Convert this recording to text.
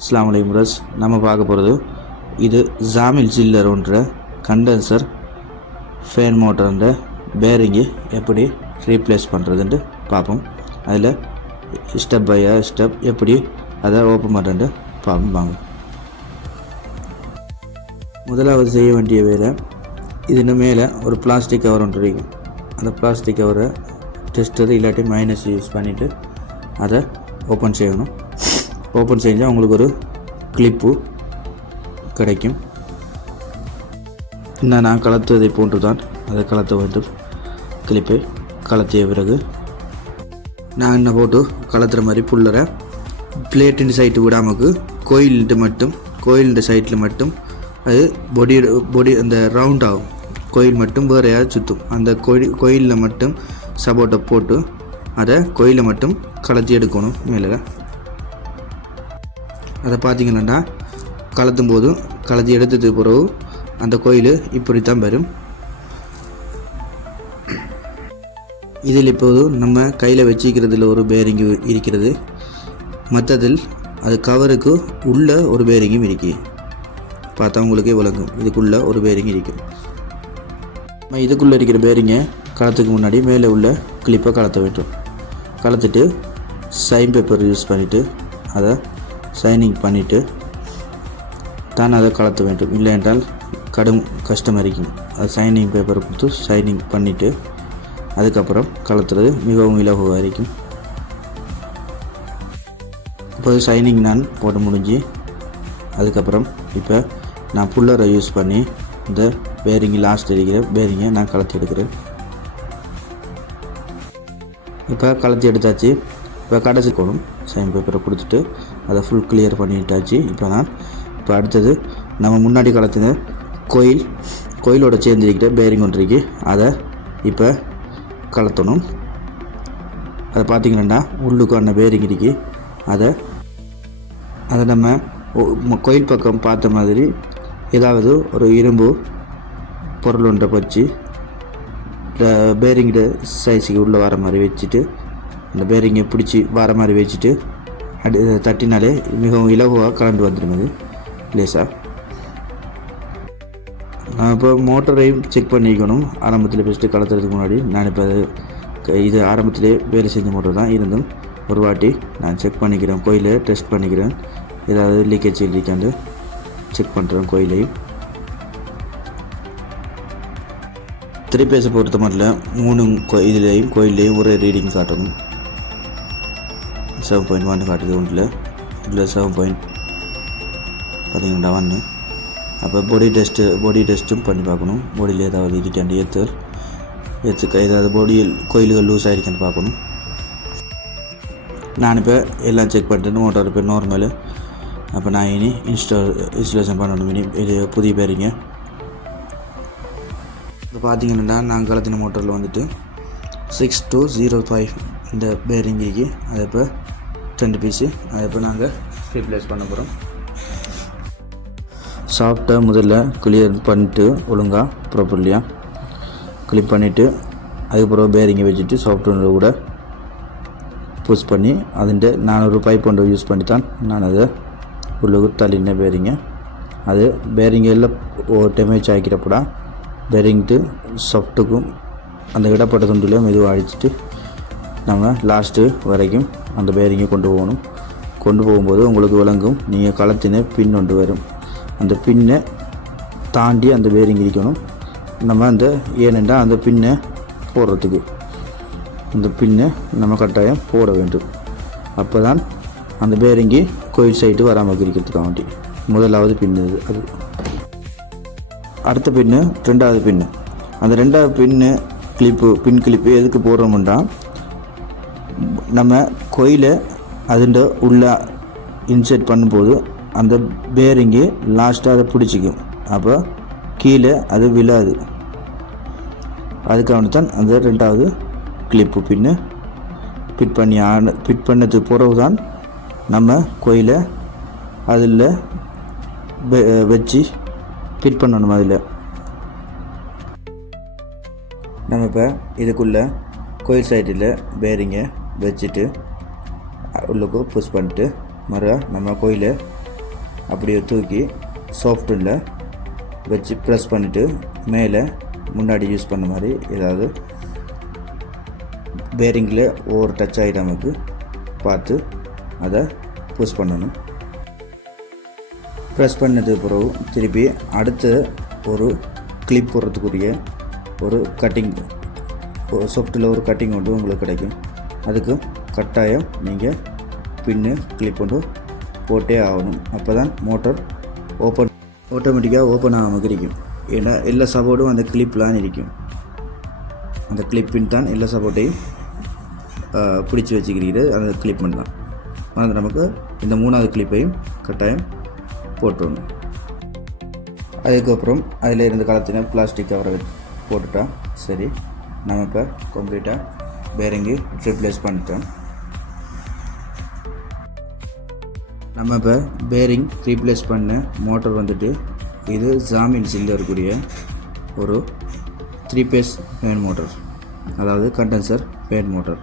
அஸ்ஸலாமு அலைக்கும் பிரஸ். நம்ம பார்க்க போகிறது இது ஜாமில் ஜில்லர் ஒன்ற கண்டென்சர் ஃபேன் மோட்டர்ன்ற பேரிங்கு எப்படி ரீப்ளேஸ் பண்ணுறதுன்ட்டு பார்ப்போம். அதில் ஸ்டெப் பை ஸ்டெப் எப்படி அதை ஓப்பன் பண்ணுறதுன்ட்டு பார்ப்போம் வாங்க. முதலாவது செய்ய வேண்டிய வேலை, இதுன்னு மேலே ஒரு பிளாஸ்டிக் கவர் ஒன்று இருக்கும். அந்த பிளாஸ்டிக் கவரை டெஸ்டர் இல்லாட்டி மைனஸ் யூஸ் பண்ணிவிட்டு அதை ஓப்பன் செய்யணும். ஓப்பன் செஞ்சால் உங்களுக்கு ஒரு கிளிப்பு கிடைக்கும். இன்னும் நான் கலத்துவதை போன்று தான் அதை கலத்த வேண்டும். கிளிப்பை கலத்திய பிறகு நான் என்ன போட்டு கலத்துற மாதிரி புள்ளரை பிளேட்டின் சைட்டு விடாமக்கு கோயில்கிட்ட சைட்டில் மட்டும் அது பொடி அந்த ரவுண்ட் ஆகும். கோயில் மட்டும் வேறு யாரும் சுற்றும். அந்த கோயிலில் மட்டும் சப்போர்ட்டை போட்டு அதை கோயிலை மட்டும் கலத்தி எடுக்கணும். மேலே அதை பார்த்திங்கன்னா கலத்தும் போதும் கலத்தி எடுத்ததுக்கு பிறகு அந்த கோயில் இப்படித்தான் வரும். இதில் இப்போது நம்ம கையில் வச்சிக்கிறதுல ஒரு பேரிங்கு இருக்கிறது. மற்றதில் அது கவருக்கு உள்ள ஒரு பேரிங்கும் இருக்கு. பார்த்தா உங்களுக்கே விளங்கும், இதுக்குள்ளே ஒரு பேரிங் இருக்கும். நம்ம இதுக்குள்ளே இருக்கிற பேரிங்கை கலத்துக்கு முன்னாடி மேலே உள்ள கிளிப்பை கலத்த வேண்டும். கலத்துட்டு சைன் பேப்பர் யூஸ் பண்ணிவிட்டு அதை சைனிங் பண்ணிவிட்டு தான் அதை கலத்த வேண்டும். இல்லை என்றால் கடும் கஷ்டமாக இருக்கும். அது சைனிங் பேப்பரை கொடுத்து சைனிங் பண்ணிவிட்டு அதுக்கப்புறம் கலத்துறது மிகவும் இலகுவாக இருக்கும். இப்போது சைனிங் நான் போட்டு முடிஞ்சு அதுக்கப்புறம் இப்போ நான் புல்லரை யூஸ் பண்ணி இந்த பேரிங் லாஸ்ட் இருக்கிற பேரிங்கை நான் கலத்தி எடுக்கிறேன். இப்போ கலத்தி எடுத்தாச்சு. இப்போ கடைசி போகணும். சைன் பேப்பரை கொடுத்துட்டு அதை ஃபுல் கிளியர் பண்ணிட்டாச்சு. இப்போ அடுத்தது நம்ம முன்னாடி கலத்தின கோயிலோட சேர்ந்துருக்கிற பேரிங் ஒன்று இருக்கு. அதை இப்போ கலத்தணும். அதை பார்த்திங்கன்னா உள்ளுக்கான பேரிங் இருக்கு. அதை நம்ம கோயில் பக்கம் பார்த்த மாதிரி ஏதாவது ஒரு இரும்பு பொருள் ஒன்றை வச்சு பேரிங்கிட்ட சைஸுக்கு உள்ளே வர மாதிரி வச்சுட்டு அந்த பேரிங்கை பிடிச்சி வர மாதிரி வச்சுட்டு தட்டினாலே மிகவும் இலகுவாக கலந்து வந்துடுங்க. லேசாக நான் இப்போ மோட்டரையும் செக் பண்ணிக்கணும். ஆரம்பத்தில் ஃபஸ்ட்டு கலத்துறதுக்கு முன்னாடி நான் இப்போ இது ஆரம்பத்திலே வேலை செஞ்ச மோட்டர் தான் இருந்தும் ஒரு வாட்டி நான் செக் பண்ணிக்கிறேன். கோயிலை டெஸ்ட் பண்ணிக்கிறேன். ஏதாவது லீக்கேஜ் இருக்காண்டு செக் பண்ணுறேன். கோயிலையும் 3 பேஸை பொறுத்த மட்டும் 3 இதுலேயும் கோயிலையும் ஒரே ரீடிங் காட்டணும். 7.1 காட்டுது ஒன்றில், இதில் 7. பார்த்தீங்கன்னா 1. அப்போ பாடி டெஸ்ட்டும் பண்ணி பார்க்கணும். பாடியில் ஏதாவது இருக்காண்டு ஏதாவது பாடியில் கோயில்கள் லூஸ் ஆகிருக்கான்னு பார்க்கணும். நான் இப்போ எல்லாம் செக் பண்ணிட்டு மோட்டார் இப்போ நார்மலு. அப்போ நான் இனி இன்ஸ்டாலேஷன் பண்ணணும். இனி இது புதிய பேரிங்க. இப்போ பார்த்தீங்கன்னா நான் கலத்தின மோட்டரில் வந்துட்டு 6205 இந்த பேரிங்கிக்கு அதை இப்போ 2 பீஸு அதை இப்போ நாங்கள் ரீப்ளேஸ் பண்ண போகிறோம். சாஃப்டாக முதல்ல கிளியர் பண்ணிவிட்டு ஒழுங்காக ப்ராப்பர்லியாக கிளிப் பண்ணிவிட்டு அதுக்கப்புறம் பேரிங்கை வச்சுட்டு சாஃப்ட்வேர் கூட புஷ் பண்ணி அதிൻ്റെ 400 பைப் ஒன்று யூஸ் பண்ணி தான் நான் அதை உள்ளுக்கு தள்ளின பேரிங்க. அது பேரிங்கெல்லாம் டேமேஜ் ஆகிக்கிறப்படா பேரிங்ட்டு சாஃப்ட்டுக்கும் அந்த இடப்பட்ட துண்டில் மெதுவாக அடிச்சுட்டு நம்ம லாஸ்ட்டு வரைக்கும் அந்த பேரிங்கை கொண்டு போகணும். கொண்டு போகும்போது உங்களுக்கு விளங்கும், நீங்கள் கலத்தின பின் ஒன்று வரும். அந்த பின்னை தாண்டி அந்த பேரிங் இருக்கணும். நம்ம ஏனென்றால் அந்த பின்னை போடுறதுக்கு அந்த பின்னை நம்ம கட்டாயம் போட வேண்டும். அப்போ தான் அந்த பேரிங்கி கோயில் சைட்டு வராமல் இருக்கிறதுக்காக வேண்டி முதலாவது பின்னு அது. அடுத்த பின்னு 2வது பின்னு. அந்த 2வது பின்னு பின் கிளிப்பு எதுக்கு போடுறோம்னா நம்ம கோயிலை அதுண்ட உள்ள இன்செர்ட் பண்ணும்போது அந்த பேரிங்கு லாஸ்ட்டாக அதை பிடிச்சிக்கும். அப்போ கீழே அது விழாது. அதுக்காக தான் அந்த 2வது கிளிப்பு பின்னு ஃபிட் பண்ணதுக்கு பிறகு தான் நம்ம கோயிலை அதில் வச்சு ஃபிட் பண்ணணும். அதில் நம்ம இப்போ இதுக்குள்ளே கோயில் சைடில் பேரிங்கை வச்சுட்டு உள்ளுக்கு புஷ் பண்ணிட்டு நம்ம கோயிலை அப்படியே தூக்கி சாஃப்ட்வில் வச்சு ப்ரெஸ் பண்ணிவிட்டு மேலே முன்னாடி யூஸ் பண்ண மாதிரி ஏதாவது பேரிங்கில் ஒவ்வொரு டச் ஆகிடாமக்கு பார்த்து அதை புஷ் பண்ணணும். ப்ரெஸ் பண்ணதுக்கு பிறகு திருப்பி அடுத்த ஒரு கிளிப் போடுறதுக்குரிய ஒரு கட்டிங் சாஃப்ட்டில் ஒரு கட்டிங் ஒன்று உங்களுக்கு கிடைக்கும். அதுக்கு கட்டாயம் நீங்கள் பின்னு கிளிப் கொண்டு போட்டே ஆகணும். அப்போ தான் மோட்டர் ஆட்டோமேட்டிக்காக ஓப்பன் ஆகாமல் இருக்கும். ஏன்னா எல்லா சப்போர்ட்டும் அந்த கிளிப்லாம் இருக்கும். அந்த கிளிப்பின் தான் எல்லா சப்போர்ட்டையும் பிடிச்சி வச்சுக்கிறது அந்த கிளிப் பண்ணலாம். அது நமக்கு இந்த 3வது கிளிப்பையும் கட்டாயம் போட்டுடணும். அதுக்கப்புறம் அதில் இருந்து கலத்தின பிளாஸ்டிக் கவரை போட்டுட்டா சரி. நம்ம இப்போ கம்ப்ளீட்டாக பேரிங்கு ரீப்ளேஸ் பண்ணிட்டோம். நம்ம இப்போ பேரிங் ரீப்ளேஸ் பண்ண மோட்டர் வந்துட்டு இது ஜாமின் சில்லில் இருக்கக்கூடிய ஒரு 3 பேஸ் ஃபேன் மோட்டர், அதாவது கண்டென்சர் ஃபேன் மோட்டர்.